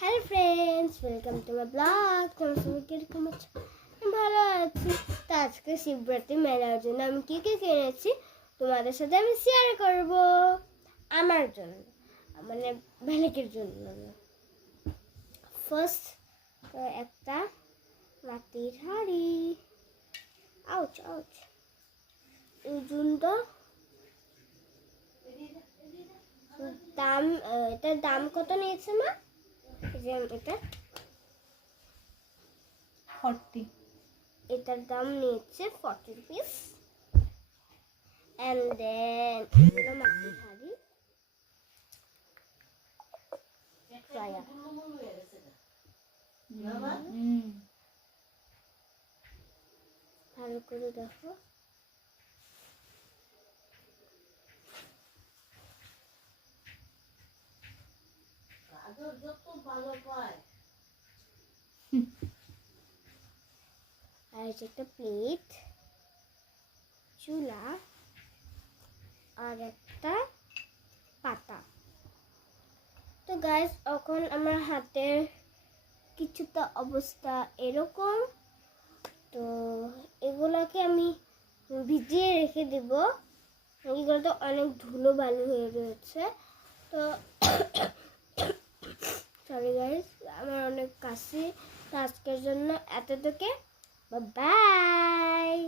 Hello friends, welcome to my blog. তোমার সবাই কিরকম আছো? আমি ভালো আছি। তো আজকে শিবরাত্রি মেলার জন্য আমি কী কী কিনেছি তোমাদের সাথে আমি শেয়ার করব। আমার জন্য, মানে ভ্যালিকের জন্য। ফার্স্ট একটা মাটির হাঁড়ি। Ouch ouch. এই জুনটা দাম, এটার দাম কত নিয়েছে মা? যে এটা 40, এটার দাম নিয়েছে 40 রুপিস। অ্যান্ড দেন এগুলো মাটির হাঁড়ি, ভালো করে দেখো। আর একটা প্লেট, চুলা, আর একটা পাতা। তো গাইস, এখন আমার হাতের কিছুটা অবস্থা এরকম। তো এগুলোকে আমি ভিজিয়ে রেখে দেব। এগুলো তো অনেক ধুলো বালি হয়ে রয়েছে। তো সরি গাইস, আমার অনেক কাশি। তো আজকের জন্য এতটুকু। বাই।